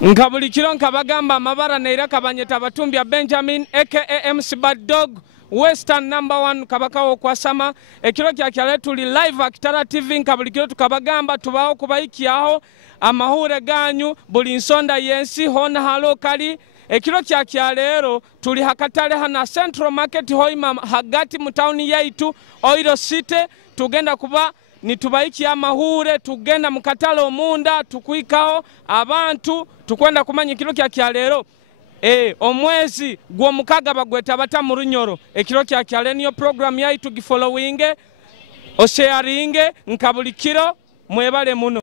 Nkabulikiro nkabagamba amabara neira kabanyeta batumbya Benjamin aka MC Baddog Western #1 kabakawo kwa sama ekiro kya tuli live Kitara TV nkabulikiro tukabagamba tubaho kubayikiyaho amahure ganyu buli nsonda yensi hona halo kali ekiro kya lero tuli hakatale hana Central Market Hoima hagati mu town yaitu Oiro City tugenda kuba nitubaiki amahure tugenda mukatale omunda tukwikaho abantu tukwenda kumanya ekiro kya lero omwezi gwo mukaga bagweta bata mu runyoro ekiro kya lero niyo program yaitu gifollowinge osharinge nkabulikiro mwebale muno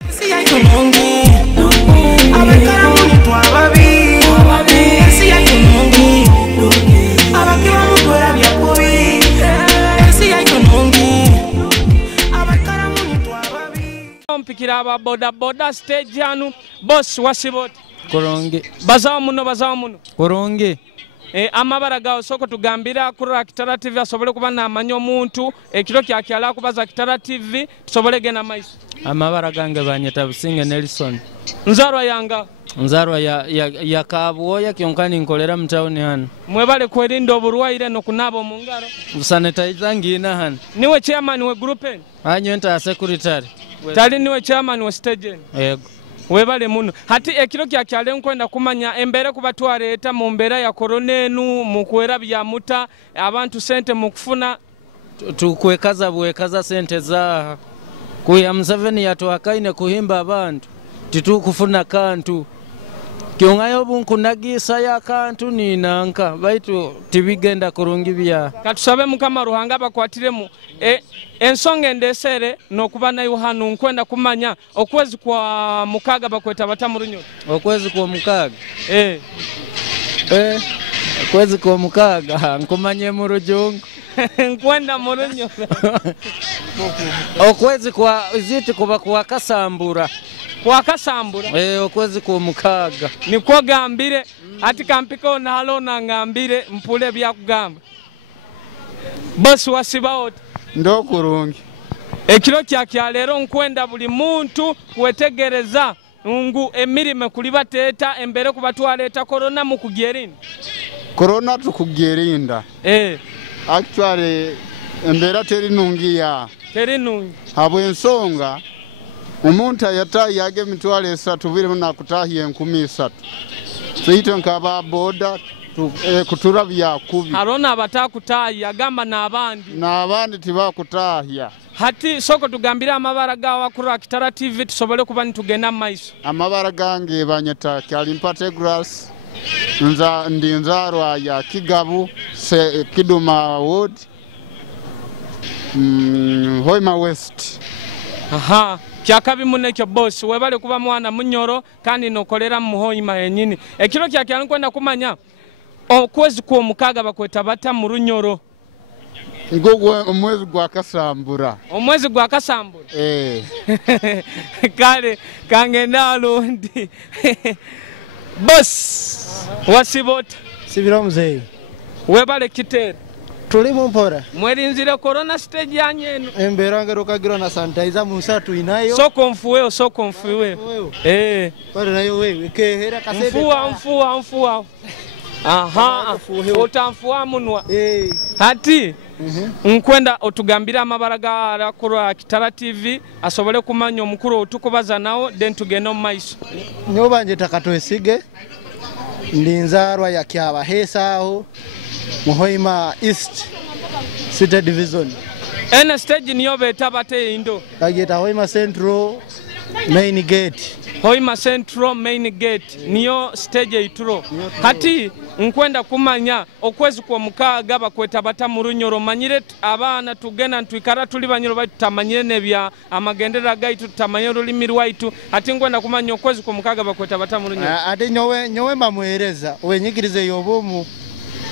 mpikira aba boda stage hanu boss wasibot koronge bazawo muno koronge amabara gawo soko tugambira kuri Kitara TV asobole kuba namanyo omuntu ekiro kyakyala kubaza Kitara TV tusobole gena maiso amabara gange banyeta Businge Nelson nzarwa ya kabwoya kyonkani nkolera mtawuni hano mwebale kwerinda oburwaire no kunaba omungaro sanitizer ngina hano niwe chairman we group anyenta secretary tali niwe chairman we stage yego webale muno hati ekiro kyakyale nkwenda kumanya embere kubatwareta mu mbera ya koronenu mukwera bya muta abantu sente mukufuna tukwekaza sente za kuya Museveni yatwakaine kuhimba abantu titukufuna kantu kyongayo bunkunagisa ya kantu ninanka baitu tibigenda kurungi bya katusabe mukama ruhanga bakwatiremu ensonga endesere nokuba nayo hanu nkwenda kumanya okwezi kwa mukaga bakweta batamurunyo okwezi kwa mukaga okwezi kwa mukaga nkumanye mu rujungu nkwenda murunyo okwezi kwa iziti kuba kwa kasambura okwezi kwa mukaga nikwo gambire ati kampiko na halo na ngambire mpule bya kugamba boss wasibaot ndo kurungi ekiro kya lero nkwenda buli muntu kwetegereza ngu emirime kulibateta embere kubatwaleta corona mu kugerinda corona tukugerinda actually embera terinungiya habwe ensonga umuntu yatayi yage mitwale 3 biri nakutahiye 13 tuyite nkaba boda kutura byakubi harona abatakutahi agamba nabandi tibakutahya hati soko tugambira amabara gawa kuri Kitara TV tusobole kuba nitugenda maiso amabara gange banyeta Kalimpate grass nzarwa ya Kigabu Kiduma Wood Hoima West kyakabi munekyo boss webale kuba mwana munyoro kandi nokolera mu Hoima yenyini ekiro kyakyana kwenda kumanya okwezi kwa mukaga bakweta bata mu runyoro ngogwe omwezi gwa kasambura kale kangenda londi boss wasibota sibira muzee webale Kitera tuli mumpora mwerinzire corona stage yanyenu emberanga rokagiro na sanitizer musatu inayo soko mfuwe pare nayo wewe kehera kasebe mfuwa utamfuwa munwa hati nkwenda otugambira amabara ga kuri Kitara TV asobole kumanya omukuru otukubaza nawo then tugeno maiso nyobanje takatwesige ndinzarwa ya kyaba hesaho Hoima East City Division stage niyo beta bate indo kageta Hoima Central Main Gate niyo stage ituro hati nkwenda kumanya okwezi kwa mukaga bakweta bata mu runyoro manyire abana tugena ntwikara tuli banyiro batamanyire nebya amagendera gaitu tamanyiro lulimi rwaitu hati nkwenda kumanya okwezi kwa mukaga bakweta bata mu runyoro ate nyowe mamuhereza wenyigirize yobomu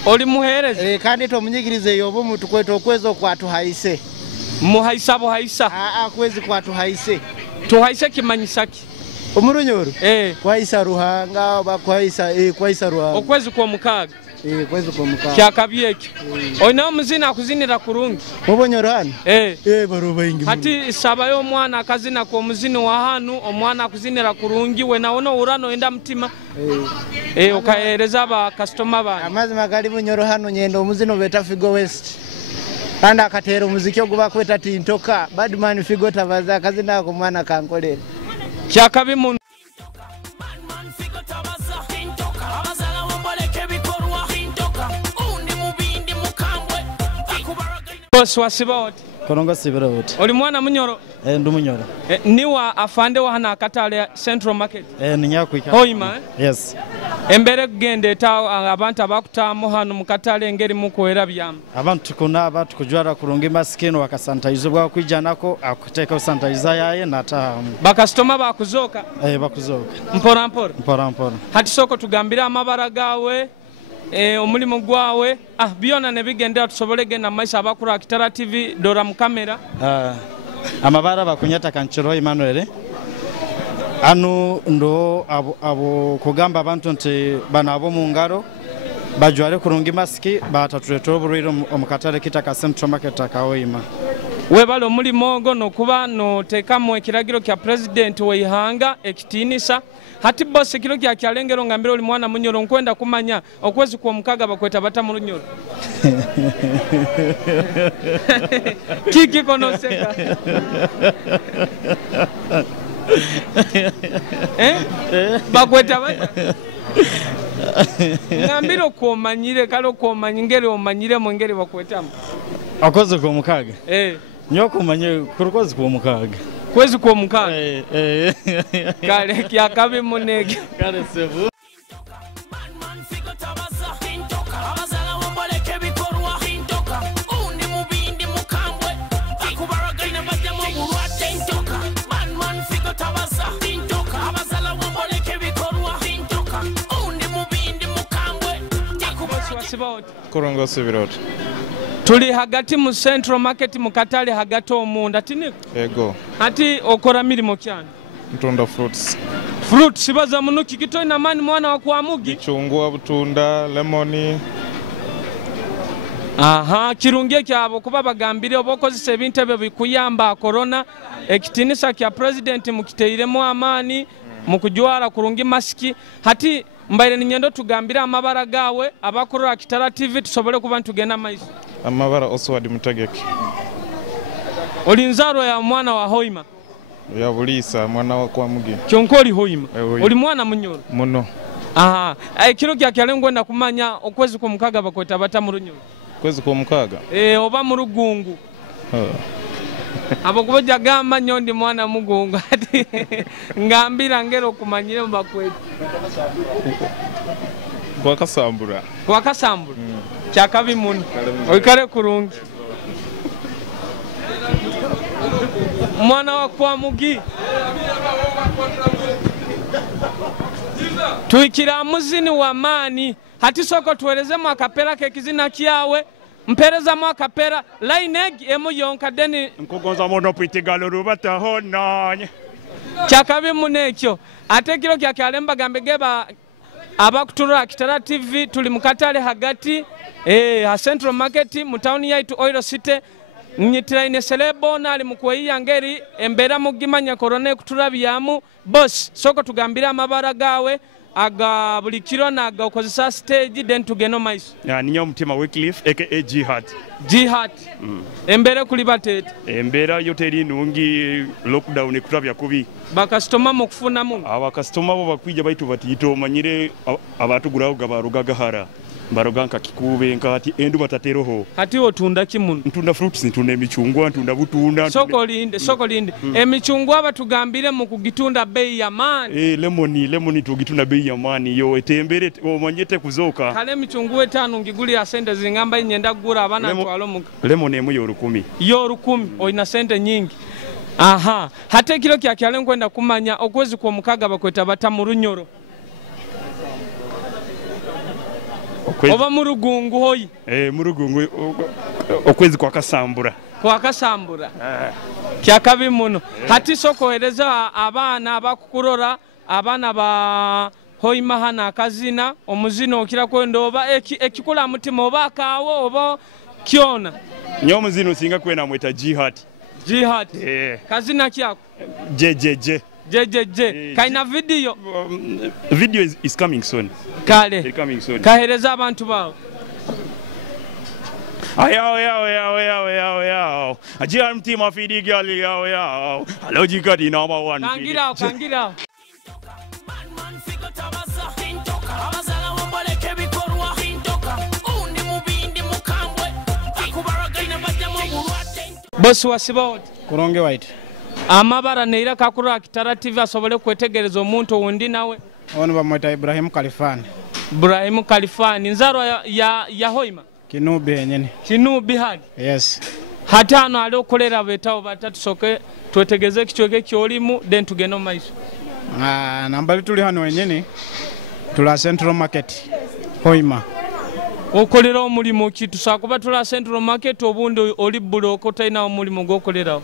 oli muhereze kandi to munyigirize yobomu tukweta okwezo kwatu haise muhaisabo haisa kwezi kwatu haise tuhaise kimanyisaki umurunyoro kwaisa ruhanga bakwaisa kwaisa ruhanga okwezi kwa mukaga kwezi kwa mukaaga kyakabyeki oyina omuzina akuzinira kurungi mubonyoro hano baruba ingi hati sabayo omwana akazina ku omuzini wa hanu omwana akuzinira kurungi we naona urano enda mutima okahereza aba customer bana amazima gali bunyoro hano nyendo omuzino beta Figo West kandi akatera omuziki oguba kweta tintoka badman Figo tabaza akazina ko mwana kankolera kyakabi mu Swasibawoti Korongo Sibiroti. Oli mwana munyoro? Ndu munyoro. Niwa afande wa hana Katale Central Market? Ninyakwika. Hoima Yes. Embere kugende ta abantu abakutamu hano mu Katale engeri mukoera byam. Abantu kuna abantu kujwara kurungi maskeno wakasanitize bwa kwijanako akuteka sanitizer yaye nata. Bakastoma bakuzoka? Bakuzoka. Mpora mpora. Mpora mpora. Hati soko tugambira amabara gawe omulimo gwawe byona nebigendera tusobole genda maisha abakura Kitara TV dora mu kamera amabara bakunyata kanchiro Emmanuel anu ndo abo kugamba abantu nti bana abo mu ngaro bajware kurungi maski batatuleto oburiro Omukatale Kitaka Central Market ka Hoima webale omulimo ogo nokuba noteekamu ekiragiro kya president weihanga ekitinisa hati boss ekiro kya kyalengero ngambira oli mwana munyoro nkwenda kumanya okwezi kwa mukaga bakweta bata mu lunyoro kiki konoseka bakweta bata ngambira komanyire kalo komanyingere omanyire mu ngeri bakwetamu akoze kwa mukaga nyoko manye kurukoze kwa mukaga kwezi kwa mukaga kale kyakabi munege kale sevu Korongo Sibiroti. Tuli hagati mu Central Market mu Katale hagati omunda tiniko Ego hati okora milimo kyana ntunda fruits sibaza munuki kito ina mani mwana wa kwamugi chungwa butunda lemoni kirungie kyabo kuba bagambire obokozesa ebintu ebyo bikuyamba corona ekitinisa kya president mukiteiremo amani mukujwara kurungi maski hati mbaire ninyendo tugambira amabara gawe abakorera Kitara TV tusobole kuba ntugenda maiso amabara Oswald Mutageki olinzaro ya mwana wa Hoima ya bulisa mwana wa kwamugi kyonkoli Hoima oli mwana munyoro muno kiro kya kyalengwenda kumanya okwezi kwa mukaga bakweta bata mu lunyoro kwezi kwa mukaga oba mu rugungu abo kuboja gamba nyondi mwana mugungu ati ngambira ngero kumanyire mbakweta kwa kasambura kyakabi muno oikale kurungi mwana wa kwamugi tuikira muzini wa mani hati soko tuelezemo akapera kekizina kiawe mpereza mu akapera line emu yonka deni nkugonza mono pitigalo rubata honanye kyakabi munekyo ate kiro kya kyalemba gambe geba abakutura Kitara TV tuli mu Katale hagati ha Central Market mu town yaitu Oil City nyitira ine selebo nali mukweya ngeri embera mugimanya corona kuturabyamu boss soko tugambira amabara gawe aga bulikiro na aga okozesa stage then tugeno maiso niyo mutima Wycliffe aka Jihad embere kuli batete embera yoteri nungi lockdown kutabya kubi bakastoma mu kufuna mu abakastoma bo bakwija baitu batito manyire abatuguraho gabarugaga hara baroganka kikube nkati endu batateroho hati otunda kimuno ntunda fruits ntunda emichungwa ntunda butunda soko linde emichungwa batugambire mu kugitunda bei ya mani lemoni tugitunda bei ya mani yo etembere omanyete kuzoka kale emichungwa 5 ngiguli ya sente zingamba nyenda kugura abana twalo mu lemoni emu yo 10 oina sente nyingi hate kilo kya kyale nkwenda kumanya okwezi kwa mukaga bakweta bata mu lunyoro oba mu rugungu hoyi mu rugungu okwezi kwa kasambura kyakabi muno hati soko eleza abana abakukurora abana Hoima hana akazina omuzino okira kwenda oba ekikula mutima oba akaawo oba kyona nyo omuzino singa kwena mweta jihad kazina kyako jejeje kaina video video is coming soon kale kahereza abantu bawo Ayao. Ajia team of the girl yao. Logical the number 1. Kangira. Boss wasibawo Kuronge white. Amabara neira kakura Kitara TV asobole kwetegereza omuntu wundi nawe. Ono bamweta Ibrahim Kalifani. Nzaro ya Hoima. Kinubi yenyene. Kinubi hadi? Yes. Hatano aliokolera betao batatu soke tuwetegeze kichweke kiolimu then tugeno maiso. Nambali tuli hano wenyene. Tula Central Market. Hoima. Okolera omulimu kitu sakuba tula Central Market obundi olibbulo okotaina omulimu gokolera.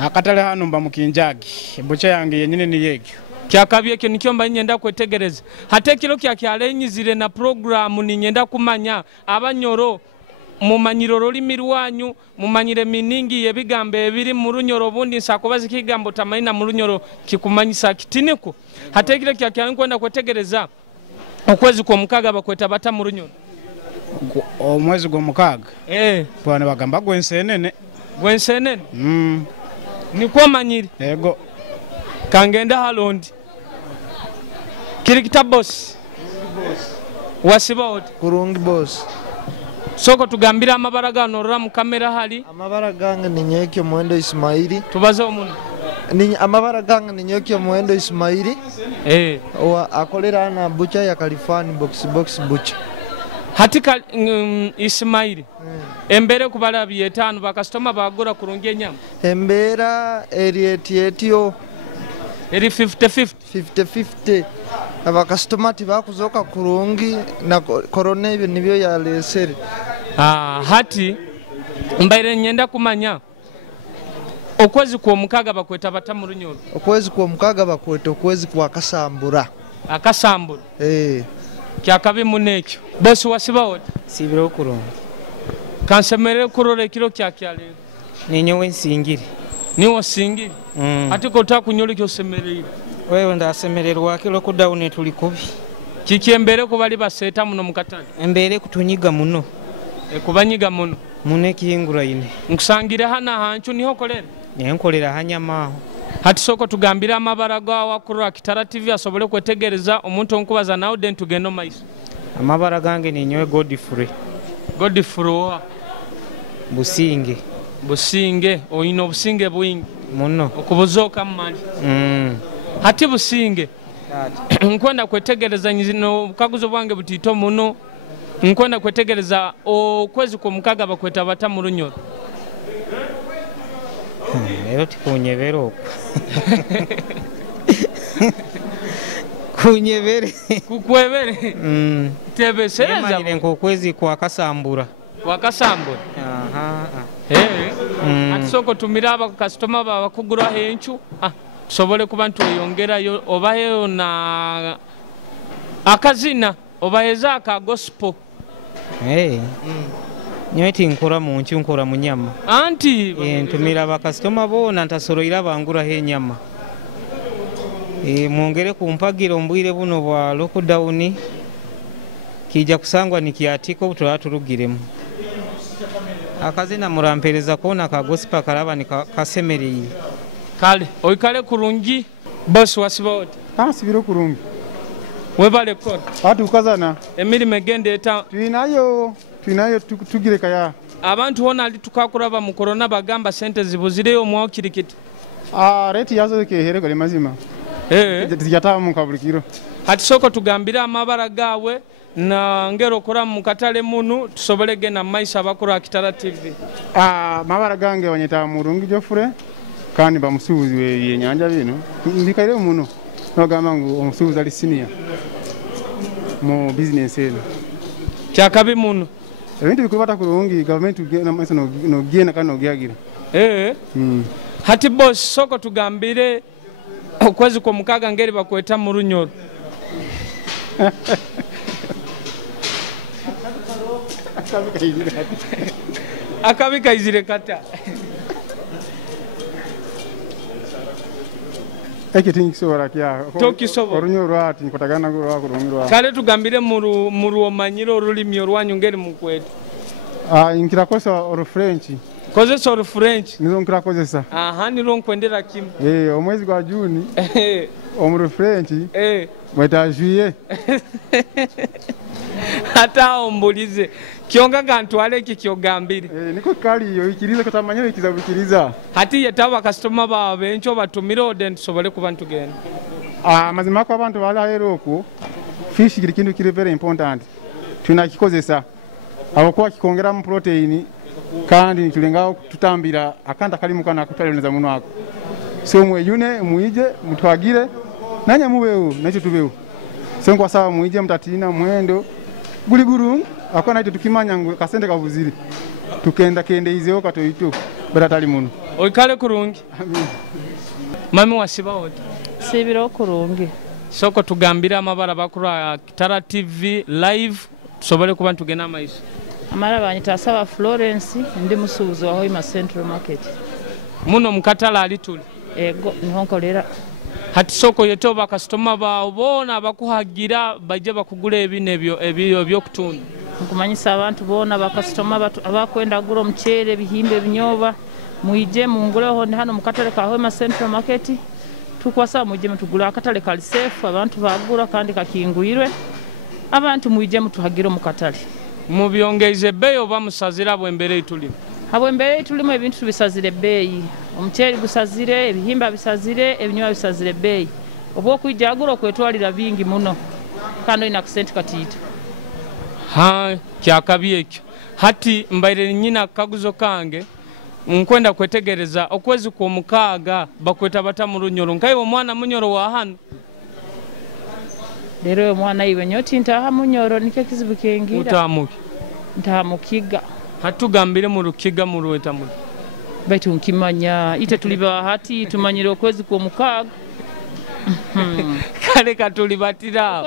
Akatale hano mba mukinjagi. Bucha yange yenyene ni yegyo. Kyakabye ke nikyomba nyenda kwetegereza hate kilo kyalenyizire na program ni nyenda kumanya abanyoro mumanyiro lolimi lwanyu mumanyire miningi yebigambo ebiri mu runyoro bundi nsakubazi kigambo tamaina mu runyoro kikumanyisa kitiniko hate kilo kwenda kwetegereza okwezi kwa mukaga bakweta bata mu runyoro omwezi gwo mukaga bwana bagamba gwensenene niko manyiri yego kangenda halondi Kirikita boss wasibawo kurungi boss soko tugambira amabara gano ramu kamera hali amabara gange ni nyekyo mwendo Ismaili tubaze omuntu ni amabara gange ni nyekyo mwendo Ismaili akolera na bucha ya Kalifani box bucha hatika Ismaili embere kubala byetano bakastoma bagura kurungi enyama embera erietio eri 50-50 abakastomati bakuzoka kurungi na korona ibyo nibyo yalesere hati mbaire nyenda kumanya okwezi kwa mukaga bakweta bata mu runyoro okwezi kwa mukaga bakweta okwezi kwa akasambura kyakabi munekyo boss wasibawo sibiro kurungi kansemere kurore kilo kyakyale ninyo nsingiri niwo singiri ati ko takunyole kyo semerere wewe ndasemererwa kilo ku down tuli kubi kikyembere ko bali baseta muno mukatale embere kutunyiga muno kubanyiga muno mune kiyingura ine nkusangira hana hanchu niho kolera nenkolera hanyama hati soko tugambira amabara gawa kuri Kitara TV asobole kwetegereza omuntu onkubaza nawo den tugeno maiso amabara gange ninyo Godfrey businge oyino businge bwingi muno okubuzoka mmali hati businge nkwenda kwetegereza nyizino kaguzo bwange butito muno nkwenda kwetegereza okwezi kwa mukaga bakweta bata mu runyoro lero tikunyebero kunyebere kukwebere tebesereza nko kwezi kwa kasambura ati soko tumira aba customer bakugura henchu sobole kubantu yongerayo obayo na akazina obayeza ka gospel nyoti nkora munchu nkora munyama anti ntumira aba customer bona ntasoroira bangura he nyama mwongere kumpagira ombwire buno bwa lockdown kija kusangwa nikiatiko butulatulugiremu akazina murampereza kona ka gospel karaba ni kasemereye kale oikale kurungi boss wasibawote sibiro kurungi webale kona atu kazana emiri megende eta twinayo tugire kaya abantu hona ali tukakuraba mu corona bagamba sente zibuzireyo mwa kirikiti reti yazo ke here kole mazima tijata mu kabulikiro hati soko tugambira amabara gawe na ngero kora mukatale munu tusobole gena maisha bakura Kitara TV mabara gange wanyeta murungi jofure kandi bamusubuzi we yenyanja bino ndikaire muno nogamba ngo omusubuzi ali senior mu business eno kyakabi muno ebintu bikubata kurungi government gena maisha no gena kana ogyagira hati boss soko tugambire okwezi kwa mukaga ngeri bakweta mu runyoro Akabi kaizire kata. Ekitingi kisobola kya. Tokisobola. Olunyo lwati nkotagana lwakulumirwa. Kale tugambire mu omanyiro olulimi olwanyu ngeri mukwete. Nkirakozesa French. Kozesa French. Nizo nkirakozesa. Aha nilo nkwendera kimu. Omwezi gwa Juni. French. Mweta juillet. Hata ombulize. Kionga gantwale iki kyogambire. Niko kali yo ikiriza katamanyiro ikizabukiriza. Hati yetaba customer bawe encho batumira ode nsobole kuba ntugenda. Mazima ko abantu bala heroko. Fish kiri kintu kiri very important. Tunakikozesa. Abakuwa kikongera mu protein kandi nitulenga tutambira akanta kali mukana kutaloneza muno ako. So mweyune muije mutwagire nanya mubewo nacho tubewo. So kwa sawa muije mtatina mwendo guli guru akona ite tukimanya ngo kasende kavuziri. Tukenda kende izeo katoito baratali muno. Oikale kurungi. Amen. Mami wasiba ode. Sibiro kurungi. Soko tugambira amabara bakura Kitara TV live tusobole kuba ntugena maiso. Amara banyita saba Florence ndi musubuzi wa Hoima Central Market. Muno mukatala alituli. Ego niho nkolera. Hati soko yetoba customer baobona bakuhagira baje bakugula ebinebyo byokutunda. Kumanyisa abantu bona ba customer abakwenda gura omuchere bihimbe binyoba muije munguleho hano mukatale ka Hoima Central Market. Tukwasa muje mutugula akatale kali safe abantu bagura kandi kakingwirwe. Abantu muije mutuhagira mukatale. Mubyongeze beyo bamusazira bwembere itulimo. Habwembere itulimo ebintu bisazire beyi. Omucheri gusazire, ebihimba bisazire, ebinywa bisazire beyi. Obwo kwijagura kwetwalira bingi muno. Kando ina kusenti katita. Kyakabyekyo. Hati mbaire nyina kaguzo kange nkwenda kwetegereza okwezi ku mukaaga bakweta batamurunyoro nkaye omwana munyoro wa hano. Lero omwana iwe nyoti ntaha munyoro nike kizibu kengira. Utamuki. Ntamukiga. Hatugambire mu rukiga mu ruweta mu. Baitu nkimanya ite tuliba hati tumanyire okwezi ku mukaaga. Kale katulibatira.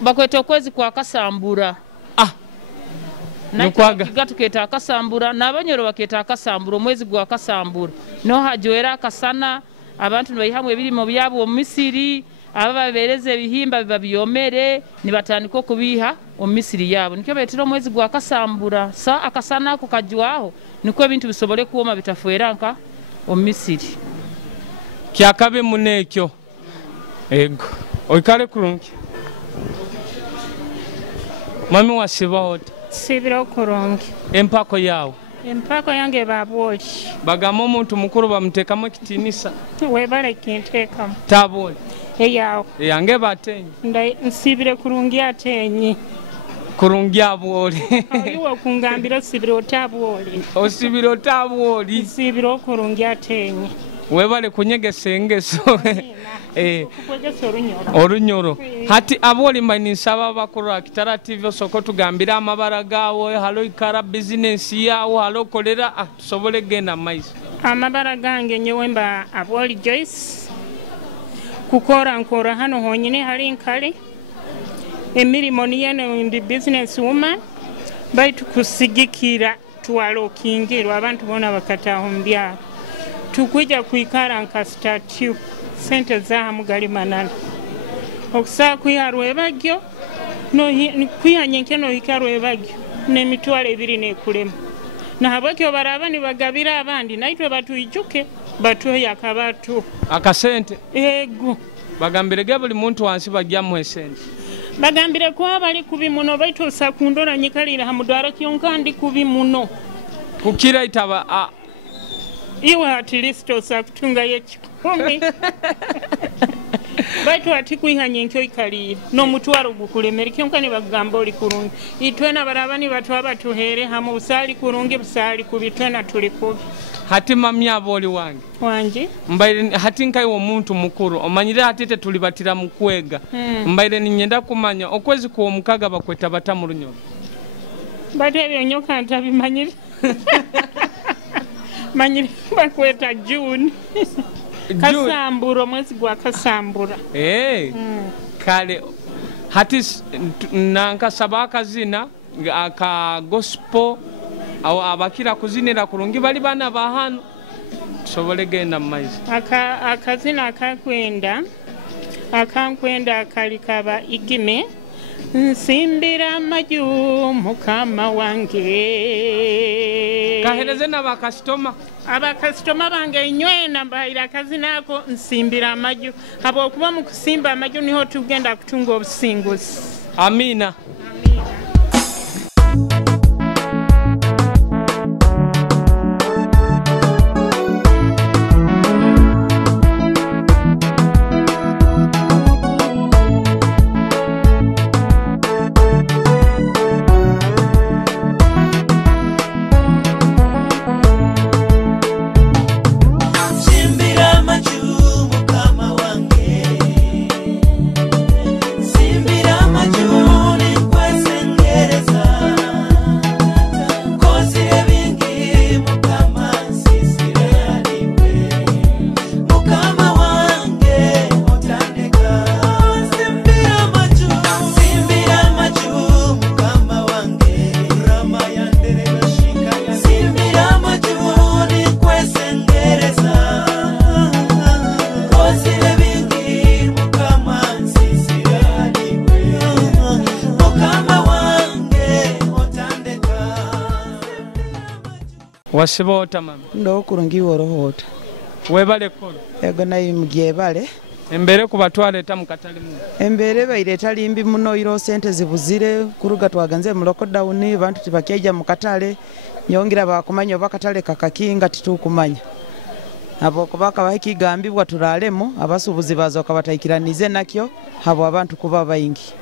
Bakweta okwezi kwa kasambura. Nukwaga tuketa akasambura n'abanyoro baketa akasambura omwezi gwa kasambura no hajoera akasana abantu bayihamwe ebirimo byabo mu Misiri ababereze ebihimba bibabiyomere nibatandika kubiha mu Misiri yabo nikyo betira omwezi gwa kasambura sa akasana ako kajwaho niko ebintu bisobole kuoma bitafueranka mu Misiri kyakabe munekyo ego oikale kurungi mami wasiba oti Sibiro kurungi. Empako yawo. Empako yange baboli. Bagamo omuntu mukuru bamutekamo kitinisa. Webale kintekamo. Taboli. Eyawo. Yange batenyi. Nsibire kurungi atenyi. Kurungi aboli. Aliwo kungambira sibiro taboli. Osibiro taboli. Sibiro kurungi atenyi. Webale kunyegesengeso. Orunyoro. Hati aboli mbanisaba bakuru Kitara TV soko tugambira amabara gawo halo ikara business yawo halo kolera tusobole genda maiso. Amabara gange nyewemba aboli Joyce. Kukora nkora hano honyine hari nkali. Emirimo niyene ndi business woman. Baitu kusigikira twalo kingirwa abantu bona bakataho mbya. Tukwija kuikara nka statue sente za mugali manana okusa kuyarwe bagyo no kuyanye no hikarwe bagyo ne mitwale ebiri ne kulema na habakyo barabani bagabira abandi naitwe batuijuke batu yakabatu akasente ego bagambire buli muntu wansi bagya mu esente bagambire kwa bali kubi muno baitu sakundora nyikalira hamudara kyonkandi kubi muno kukira itaba iwe at least osakutunga yekikumi baitu ati kuihanye nkyo ikalira no mutwaro gukulemera kyonkani bagamba oli kurungi itwena barabani batu abatuhere hamu usali kurungi busali kubitwena tuli kubi hati mamya aboli wange mbaire hati nkai wo muntu mukuru omanyire hatete tulibatira mukwega mbaire ninyenda kumanya okwezi ku omukaga bakweta batamurunyoro batu ebyo nyoka ntabimanyire manyire bakweta June kasambura mwezi gwa kasambura kale hati nankasaba akazina aka gospel awo abakira kuzinira kurungi bali bana bahano tusobole genda mu maizi akazina akankwenda kalikaba igime nsimbira amaju mukama wange kahereze n'abakasitoma bange nywena mbahaira akazina ako nsimbira amaju habwokuba mu kusimba amaju niho tugenda kutunga obusinguzi. Amina. Wasibota mama ndo kurungi worohota webale kono ego nayo mugyebale embere kubatwale ta mukatale mu embere baireta limbi muno iro sente zibuzire kuruga twaganze mu lockdown bantu tibakyeja mukatale nyongira bakumanya bakatale kakakinga titukumanya abo kubaka bahikigambibwa turalemo abasubuzi bazo kabatayikiranize nakyo habo abantu kuba bayingi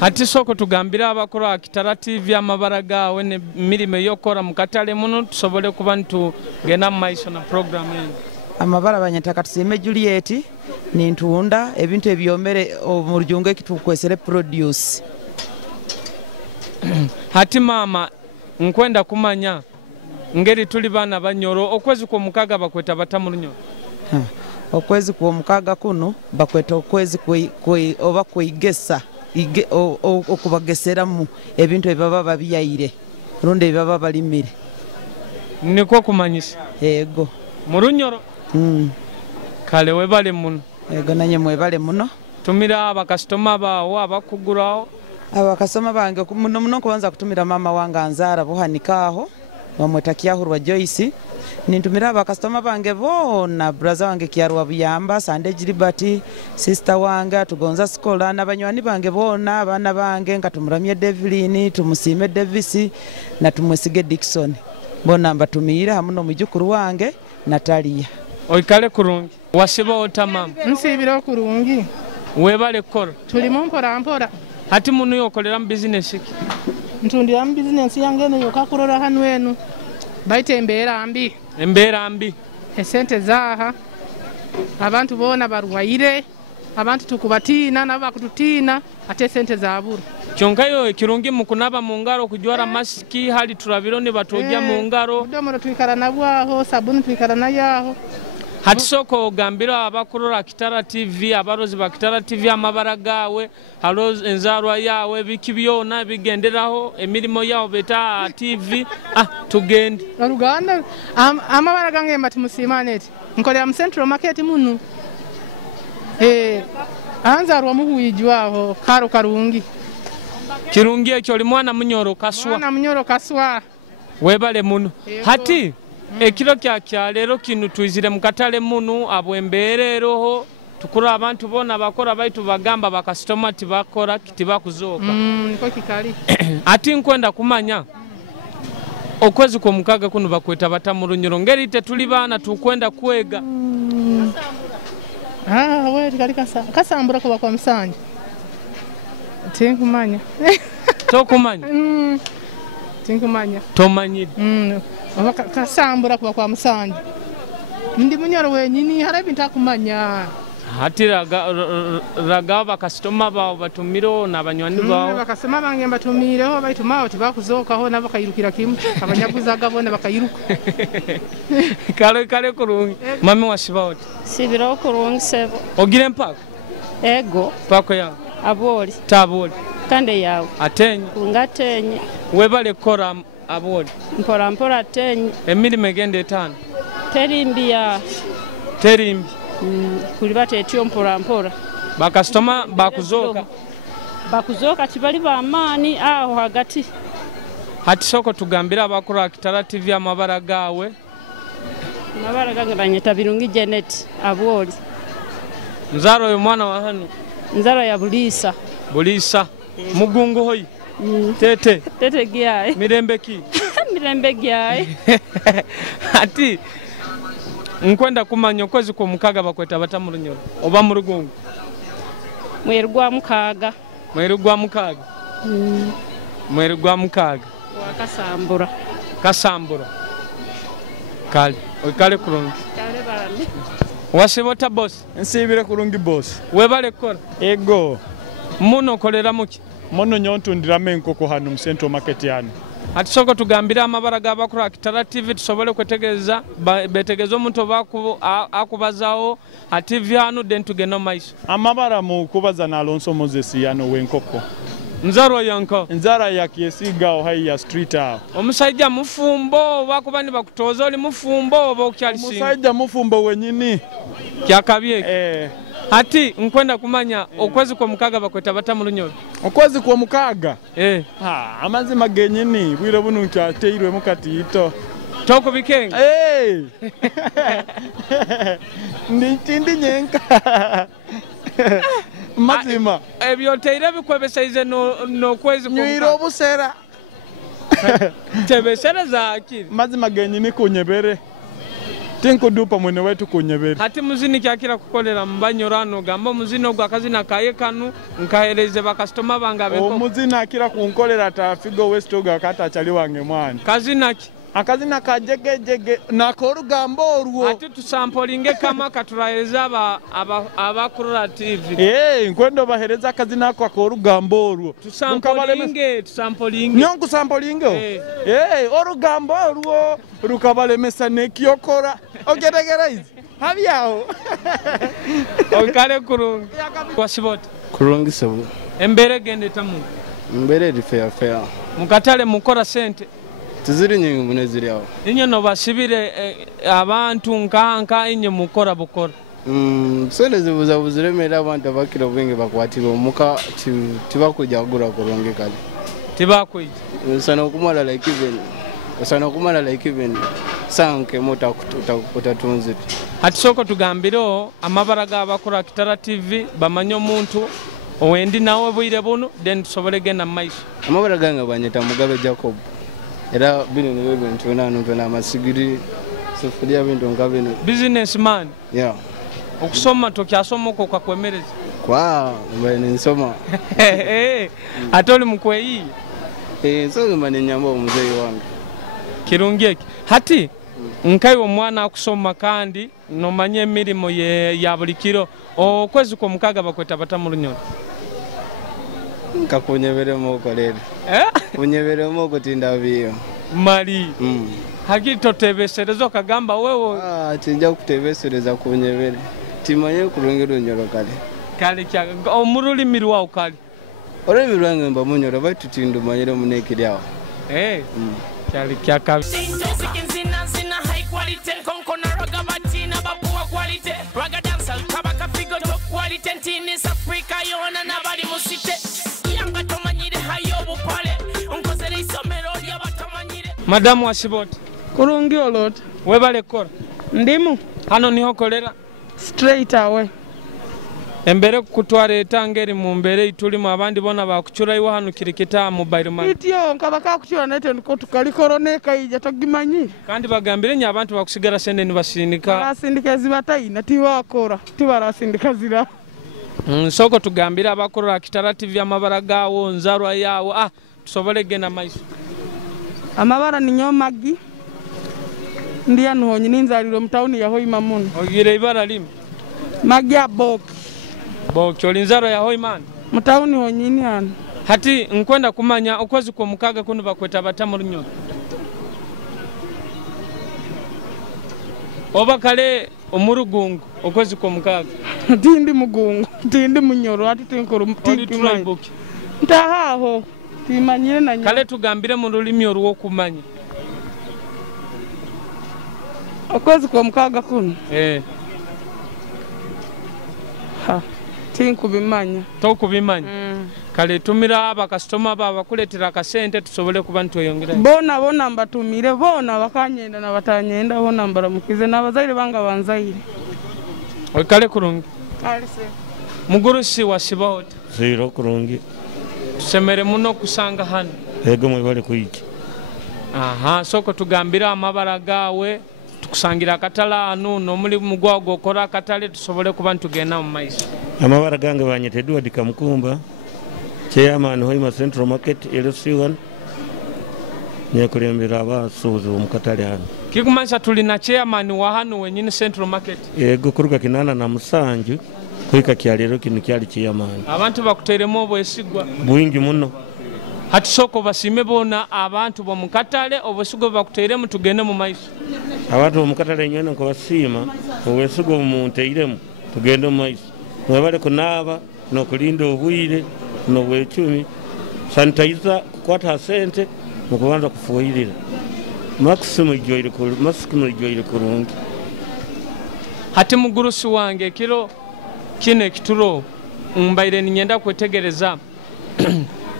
hati soko tugambira abakora Kitara TV amabara gawe ne mirime yokora mukatale muno tusobole kuba ntu gena maiso na program eno amabara banyataka tusime Juliet ni ntunda ebintu ebyomere omurjunge kitukwesere produce hati mama nkwenda kumanya ngeri tuli bana banyoro okwezi ko mukaga bakweta batamurunyo okwezi ko mukaga kuno bakweta okwezi oba kwegesa okubageseramu ebintu ebaba babiyaire runde ebaba balimire niko kumanyisa yego murunyoro kale webale muno yego nanye mwebale muno tumira abakastoma bawo abakugurawo abakasoma bange muno kubanza kutumira mama wanga Anzara buhanikaho bamwetakia hurwa Joyce nintumira abakastoma bange bona brother wange Kiarwa Buyamba Sande Jiribati sister wanga tugonza skola n'abanywani bange bona abana bange ngatumuramye Devilini tumusime Davis na tumwesige Dickson bona mbatumira hamuno mujukuru wange Natalia oikale kurungi wasiba otamama nsibira kurungi webale kora tulimo mpora hati muno yokolera mu business ki ntundira mu business yange ne yokakurora hanu enu baite embera mbi esente zaha abantu bona barwaire abantu tukubatina nabakututina ate sente zaburu kyonkayo kirungi mukunaba mu ngaro kujwara maski hali turabirone batojja mu ngaro domoro twikara nabwaho sabuni twikara nayaho hati soko gambira abakurora Kitara TV abarozi ba Kitara TV amabara gawe halo enzarwa yawe bikibyona bigenderaho emirimo yawo beta TV tugende Ruganda amabara gange mbati musimaneti nkolera mu Central Market munu anzarwa muhuyijwaho karo karungi kirungi ekyo oli mwana munyoro kaswa webale muno hati ekiro kya lero kinu tuizire mukatale munu abwembereroho tukura abantu bona bakora baitu bagamba bakastoma tibakora kitibakuzoka niko kikali ati nkwenda kumanya okwezi ko mukaga kuno bakweta batamurunyiro ngeri te tuli bana tukwenda kwega we kali kasambura ko bakwa musanje tinkumanya tinkumanya tomanyide kasambura kuba kwa musanje ndi munyoro wenyini harabi ntakumanya hati raga bakastoma bawo batumiro nabanywani bawo bakasema bange mbatumireho baitumaho tibakuzokaho nabakayirukira kimu abanyaguzaga bona bakayiruka kale kurungi mami washibaoti sibiro kurungi sebo ogire mpaka ego pako ya Aboli. Taboli. Kande yawe. Atenye. Kungatenye. Webale kora aboli. Mpora mpora atenye. Emilimo egenda etaano. Terimbi ya. Terimbi. Kuli bateetyo mpora mpora. Bakasitoma bakuzooka. Bakuzooka kibali bamaani aho hagati. Hati soko tugambira abakora Kitara TV amabara gawe. Amabara gange banyeta birungi Janet Aboli. Nzaro oyo mwana wa hano. Nzaro ya Bulisa. Bulisa. Mugungu hoyi. Tete. Tete giaye. Mirembe ki. Mirembe giaye. Ati nkwenda kumanya okwezi kwa mukaga bakweta batamurunyoro oba mu rugungu. Mweru gwa mukaga. Mweru gwa mukaga. Mweru gwa mukaga. Wakasambura. Kasambura. Kale. Okale kurungi. Kale barami. Wasibota boss. Nsibire kurungi boss. Webale kora. Ego. Muno kolera muki. Muno nyontundiramu enkoko hano mu Central Market hano. Ati soko tugambira amabara g'abakora Kitara TV tusobole kwetegereza betegeeza omuntu akubazawo a TV hano then tugenda maiso. Amabara mu kubaza na Alonso Moses yano wenkoko. Nzaro yanko. Nzara ya kiesiga ohayi ya street aho. Omusajja mufumbo bakubani bakutoza oli mufumbo oba okyalisinga. Omusajja mufumbo wenyini. Kyakabyeke. Ati nkwenda kumanya okwezi kwa mukaga bakweta batamulunyoro. Okwezi kwa mukaga? Amazima genyini bwire bunu nkyateirwe mukatito. Toko bikenga. Nditindi nyenka. Mazima. Ebyo teire bikwebesaize no kwezi kwa. Nyiro obusera. Tebesera za akili. Mazima genyini kunyebere. Tinko dupa mwene wetu kunyebere. Hati muzini kyakira kukolera mbanyorano gamba muzino gwa kazina kaye kanu nkahereze bakastoma bangabe ko. Omuzina akira kunkolera ta Figo West oga kata chali wange mwana. Kazina ki? Akazina kajege nakoro gambo orwo. Hati tusampolinge kama katuraeza abakurura TV. Nkwendo bahereza akazina kwa koru gambo orwo. Tusampolinge. Nyonku sampolingo. Orugambo orwo rukabale mesane kyokora. Ogeregera izi. Habyao. Okale kurungi. Wasibota. Kurungi sabu. Embere gende tamu. Mbere di fair. Mukatale mukora sente. Tuziri nyingi muneziri aho. Inyo no basibire abantu nkanka inye mukora bukora. Sente zibuza buziremera abantu abakiro bwenge bakwatira omuka tibakujja kugura kurungi kale. Tibakujja. Usana kumala like even sanke mota kutatunzira. Hati soko tugambiro amabara g'abakora Kitara TV bamanya omuntu owendi nawe bwire buno then tusobole genda maiso. Amabara ganga banyeta Mugabe Jacob. Era bino ne bintu na masigiri sufuria bintu ngabino. Businessman. Yeah. Okusoma tokyasoma ko kwakwemereza. Kwa mbale nsoma. Atoli mukweyi. So ngane nyamba omuzeyi wange. Kirungeki. Hati nkaiwo mwana akusoma kandi nomanye emirimo ya bulikiro okwezi kwa mukaga bakweta batamulunyoro. Nkakunyebere moko lero. Kunyebere moko tinda biyo. Mali. Haki totebeserezo kagamba wewe. Tinja kutebesereza kunyebere. Timanye kurungiro nyoro kale. Kale kya omuruli mirwa ukali. Ore mirwange mba munyoro baitu tindu manyere munekiri aho. Kyali kyaka. Madamu Wasibota. Kurungi olot. Webale kora. Ndimu. Hano niho kolera. Straight away. Embere kutwara etangeri mu mbere itulimo abandi bona bakucura iwa hano kirikita mobile money. Ityo nkabaka kucura nete nko tukali korone kayija togimanyi. Kandi bagambire nya abantu bakusigara sende ni basindika. Basindika zibatayina tiwakora tibarasindika zira. Soko tugambira abakora Kitara TV amabara gawo nzarwa yawo tusobole gena maiso. Amabara ni nyomagi. Ndiya nuhonyi ninzaliro mtauni ya Hoima muno. Ogire ibara limi. Magia bok. Bok cholinzaro ya Hoima. Mtauni honyini hano. Hati nkwenda kumanya okwezi kwa mukaga kuno bakweta batamulunyoro. Oba kale omurugungu okwezi kwa mukaga. tindi mugungu tindi munyoro ati tinkuru tribe ki ntahaho timanyire na kale tugambire mu lulimi olw'okumanya okwezi kwa mukaga kuno tinkubimanya tokubimanya kale tumira abakasitoma babakuletera akasente tusobole kuba ntweyongera bona mbatumire bona bakanyenda na batanyenda bona mbaramukize n'abazaire banga banzaire kale kurungi mugurusi wasiba ota zero kurungi tusemere muno kusanga hano ego mwebale kuyiki soko tugambira amabara gawe tukusangira akatala anu nomuli mugwago okora akatale tusobole kuba ntugenda mu maiso amabara gange banyete Edward Kamukumba chairman Hoima Central Market LC1 nyekulembera abasuuzi Omukatale hano kikumanyisa tulina chairman wa hano wenyini Central Market ego kuruga kinana na musanju kuika kyalero kino kyali chairman abantu bakuteremo obwesigwa bwingi muno hati soko basime bona abantu b'Omukatale obwesigwa bakuteremu tugende mu maiso abantu b'Omukatale nyene ko basima obwesigwa munteiremu tugende mu maiso mwebale kunaba nokulinda obwire nobwechumi sanitizer kukwata sente mukubanza kufuhirira maximum ijoire kurungi hati mugurusi wange kiro kine kituro mbaire ninyenda kwetegereza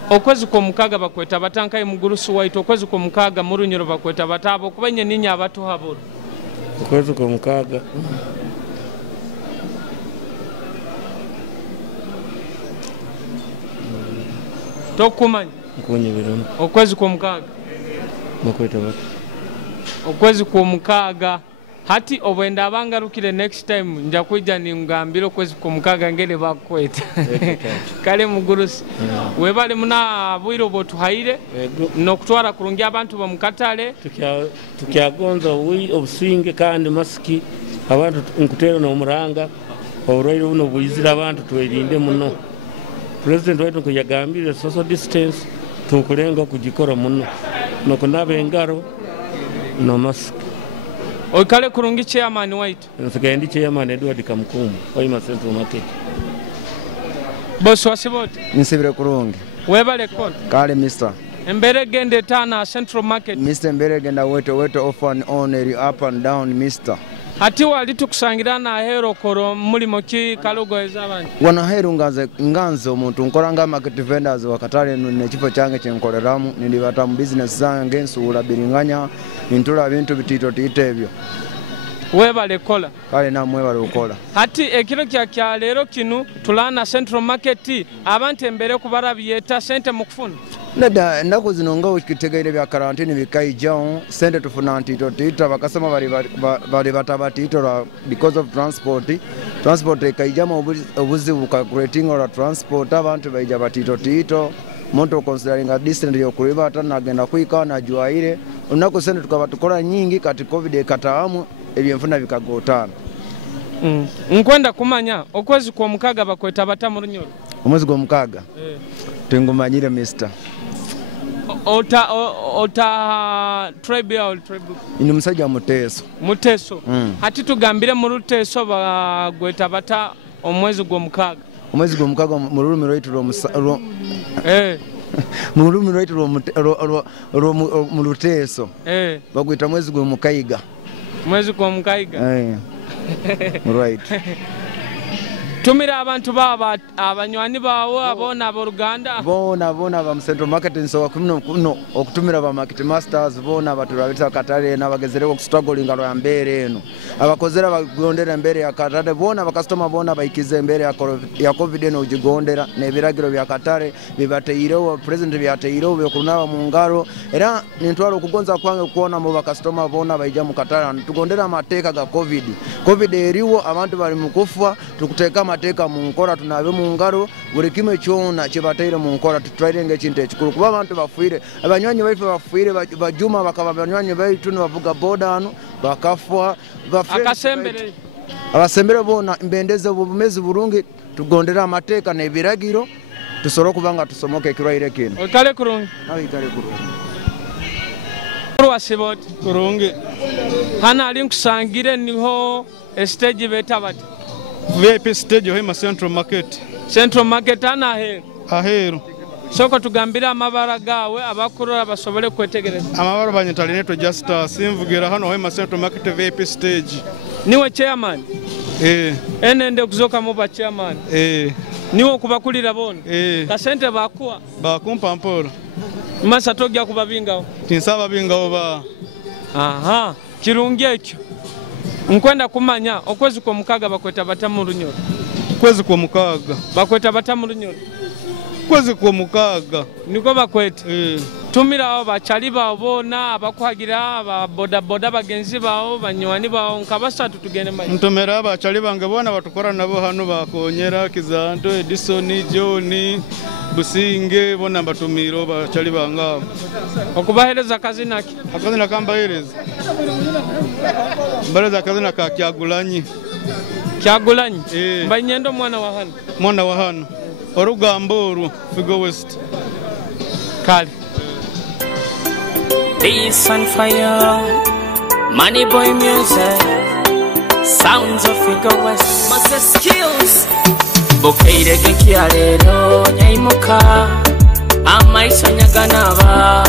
okwezi kwa mukaga bakweta batankaye mugurusi waito okwezi kwa mukaga murunyiro bakweta batabo kubenye ninya abatu haboro okwezi kwa mukaga tokumanya kunye birono okwezi kwa mukaga bakweta bati okwezi kwa mukaga hati obwenda abangarukire next time nja kujja ningambira okwezi kwa mukaga ngene bakweta kale mugurusi webale muna bwiro botuhaire nokutwara kurungi abantu b'Omukatale tukyagonza obusinge kandi masiki abantu nkutera n'omuranga obulwaire buno buyizira abantu twelinde muno President wetu kuyagambira social distance tukulenga kujikora muno nokunaba engaro no mask okale kurungi chairman white nsigaye chairman Edward Kamukumba Hoima Central Market boss wasibote nsibire kurungi webale kon kale Mr. Mbere gende tana Central Market Mr. Mbere genda weto off and on up and down Mr. hati wali tukusangira na hero koro mulimo ki kalugo ezabanje wana hero nganze omuntu nkoranga market vendors wakatale n'ekifo kyange kyenkoleramu nindibata mu business zange nsuula biringanya ntula bintu bitito ebyo webale kola kale namwe bale ukola hati ekiro kya lero kinu tulana Central Market abantu embere kubarabyeta sente mukufuna nada ndako zinonga ukitegeire bya karantini bikaijao sente tufuna ntito bakasema bali batabatito because of transport ikaijama obuzi bukalculating or transport abantu baija batito moto considering a distance yokulibata nagenda kuika na juaire unako sente tukaba tukola nyingi kati covid ekataamu ebyemfuna bikagotana nkwenda kumanya okwezi kwa mukaga bakweta batamu runyoro omwezi gwa mukaga tengumanyire Mr. ota tribe ya tribe ini musajja muteso hati tugambire mu Luteso bagweta bata omwezi gwa mukaga mu lulimi lwaitu mu lulimi lwaitu mu Luteso bagweta mwezi gwa mukaiga right tumira abantu baba abanywani bawo abona aboruganda bona ba Central Market nso kuno okutumira ba market masters bona baturabita katale nabagezereko struggle ngalo ya mbere eno abakozera bagondera mbere ya katale bona bakastoma bona bayikize mbere ya covid eno ujigondera nebiragiro bya katale bibateiro president byateiro byokunaba mu ngaro era nintwalo okugonza kwange kuona mu bakastoma bona bayija mu katale tugondera amateka ga covid eriwo abantu bali mukufa tukuteka mateka mu nkora tunabe mu ngaro buri kimwe cyona kibateire mu nkora tutwairenge kintu ekikuru kuba abantu bafuire abanywanyi baife bafuire bajuma bakaba abanywanyi baitu bavuga bodano bakafwa akasembere abasembere bona mbendeze bumezi burungi tugondera amateka nebiragiro tusoro kubanga tusomoke kirwaire kino okale kurungi kale kurungi wasibot kurungi hana ali nkusangire niho stage beta bati VIP stage Hoima Central Market. Central Market ana aheru. Aheru. Soko tugambira amabara gawe abakurora basobole kwetegereza. Amabara banyetali neto Justice simvugira hano Hoima Central Market VIP stage. Niwe chairman? Enende kuzoka muba chairman? Niwe kubakulira bona? Kasente bakuwa? Bakumpa mporo. Masa togya kubabingawo? Tinsaba bingawo ba. Aha, kirungi ekyo. Nkwenda kumanya okwezi kwa mukaga bakweta batamu lunyoro. Kwezi kwa mukaga. Bakweta batamu lunyoro. Kwezi kwa mukaga. Niko bakweta. Tumira abo bachali bawo bona abakuhagira ababoda boda bagenzi bawo banywani bawo nkabasatu tugende mai. Ntumira abachali bange bona batukora nabo hano bakonyera Kizanto Edison John Businge bona batumiro bachali bangabo. Okubahereza kazi naki. Akazi nakambahereza. Mbareza kazi nakakyagulanyi. Kyagulanyi. Mbanyendo mwana wa hano. Mwana wa hano. Orugamboru Figo West. Kali. Peace and fire, money boy music, sounds of Figo West. Master skills. Bukeire kekialero nyaimuka, amaisha nyaganaba,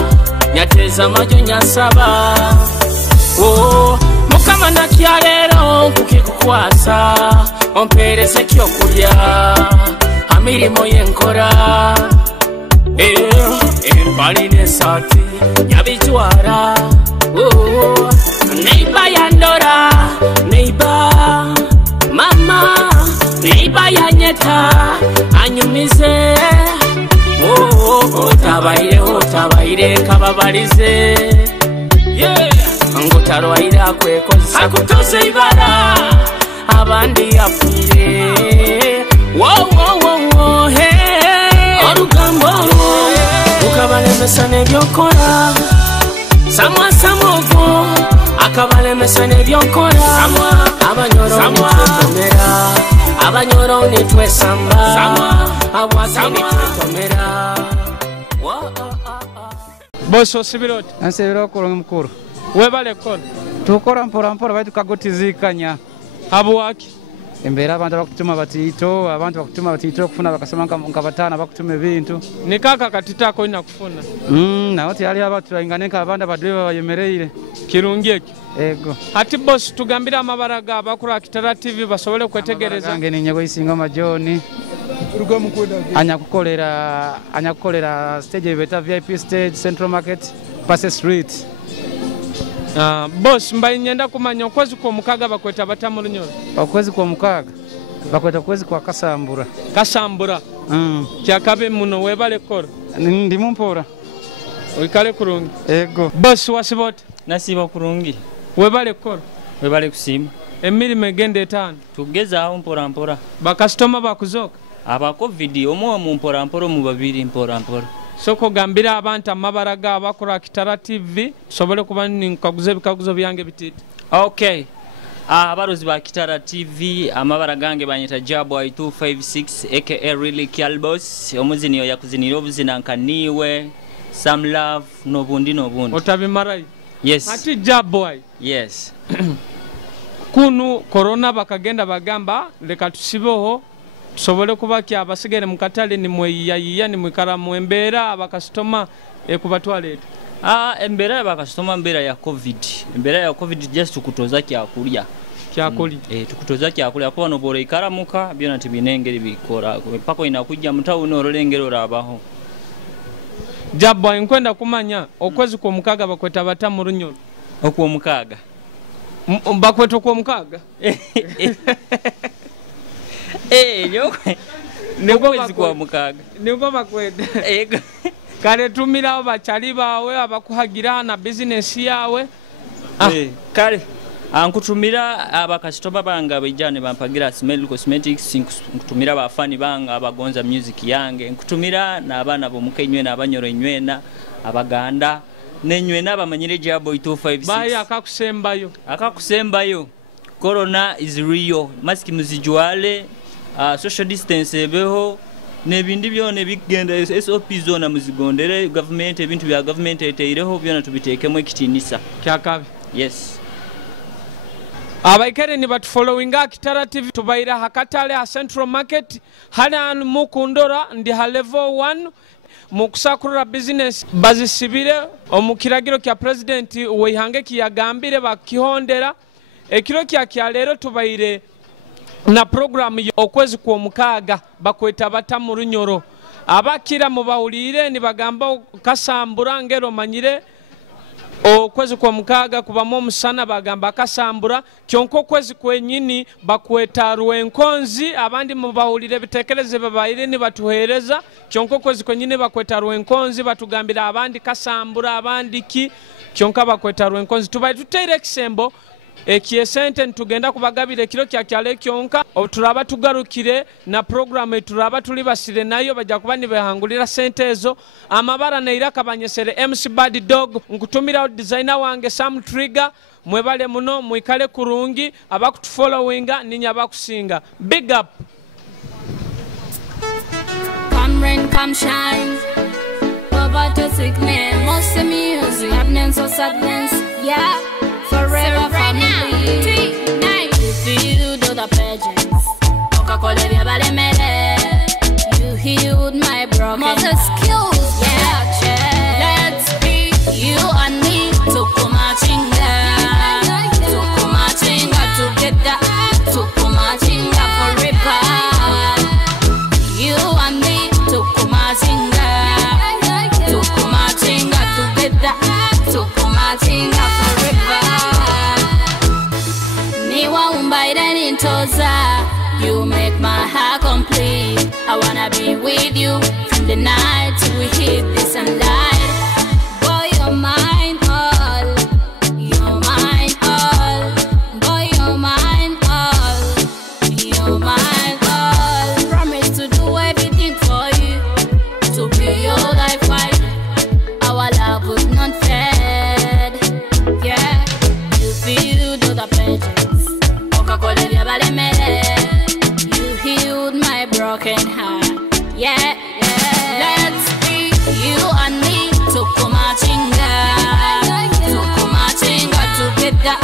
nyateza majo nyasaba. Oh, mukama na kialero kukikukwasa, ompereze kyokulya, amirimo yenkora. Baline sati nyabijwara neiba yandora neiba mama neiba yanyeta anyumize otabaire kababalize ngotarwaira kwekozesa kutoze ibara abandi yapire orugambo ukabalemesa nebyokora samwa samogo akabalemesa nebyokora abanyoro nitwesamba abwatanikomera Boso sibiroti ansebiro ko mukuru webale kono tukora mpora baitu kagotizikanya habuwaki embera abantu bakutuma batito kufuna bakasema ngabatana bakutume bintu nikaka katitako ina kufuna naho tiyali abantu bainganeka abanda badriver bayemereire kirungeki ego hati boss tugambira amabaraga abakura Kitara TV basobole kwetegereza nge ninyago isinga majoni anyakukolera stage beta VIP stage Central Market Passe Street. Boss mbaye nyenda kumanya okwezi kwa mukaga bakweta batamu lunyoro. Okwezi kwa mukaga bakweta kwezi kwa kasambura. Kasambura. Kyakabe muno webale kora. Ndi mumpora. Oikale kurungi. Ego. Boss wasibote. Nasiba kurungi. Webale kora. Webale kusima. Emiri megende etano. Tugeza aho mpora. Bakastoma bakuzoka. Aba covid omuwa mu mpora mu babiri mpora. Soko gambira abantu amabaraga abakora Kitara TV sobole kuba nkaguze bikaguzo byange bititi. Okay. Abarozi ba Kitara TV amabara gange banyita Jabboy 256 aka Really Kialbos omuziniyo yakuzinira obuzina nkaniwe some love nobundi. Otabimarayi. Yes. Ati Jabboy. Yes. Kunu corona bakagenda bagamba leka tusibeho sobole kuba kya basigere mukatale ni mweyiya ni mwikara mwembera abakastoma kubatwaleta. Embera y'abakastoma mbera ya covid. Embera ya covid just kutoza kyakulya. Tukutoza kyakulya kuba no bore ikaramuka byona tibinengeri bikora pako inakujja mutawu norolengero rabaho. Jabboy nkwenda kumanya okwezi kwa mukaga bakweta batamu lunyoro. Okwo mukaga. Bakweta okwo mukaga. Niko kwa mukaga. Niko bakweta. Kale tumira bachali bawe abakuhagira na business yawe. Kale ankutumira abakastoma banga bijane bampagira Smell Cosmetics nkutumira abafani banga abagonza music yange nkutumira na abana bomukenywe na abanyoro nywena abaganda nenywena bamanyire Jabboy 256 bayi akakusembayo corona is real mask muzijwale social distance ebeho nebindi byone bigenda SOP zona muzigondere government ebintu bya government eteireho byona tubitekemo ekitinisa kyakabi. Yes. abaikere ni batufollowinga Kitara TV tubaira hakatale ha Central Market hali mukundora ndi ha level 1 mukusakurura business bazisibire omukiragiro kya president wehange kiyagambire bakihondera ekiro kya lero tubaire na program okwezi kwa mukaga bakweta batamu runyoro abakira mubawulire ni bagamba kasambura ngero manyire okwezi kwa mukaga kubamo omusana bagamba kasambura kyonko kwezi kwenyini bakweta ruwenkonzi abandi mubawulire bitekereze babaire ni batuhereza kyonko kwezi kwenyini bakweta ruwenkonzi batugambira abandi kasambura abandi ki kyonka bakweta ruwenkonzi tubaye tutere kisembo ekiesente ntugenda kubagabira ekiro kyakyale kyonka turaba tugarukire na program turaba tuli basire nayo bajja kuba nibehangulira sente ezo amabara neira kabanyesere MC Baddog nkutumira designer wange Sam Trigger mwebale muno mwikale kurungi abakutufollowinga ninya bakusinga big up. Come rain come shine over to sickness most music happiness or sadness yeah forever family. Tonight you feel the pageants. Coca-Cola via balemele. You healed my broken mother skills. Yeah, let's be you and me. Tukumachinga, tukumachinga together. Tukumachinga forever. You and me. Tukumachinga, tukumachinga together. Tukumachinga forever. You make my heart complete. I wanna be with you from the night till we hit the sunlight. Boy, you're mine all. You're mine all. Boy, you're mine all. You're mine all. Promise to do everything for you. To be your life wife. Our love would not fade. Yeah, you feel the pages. Coca-Cola via balemele. You healed my broken heart. Yeah, yeah. Let's be you and me. Tukumachinga, tukumachinga together.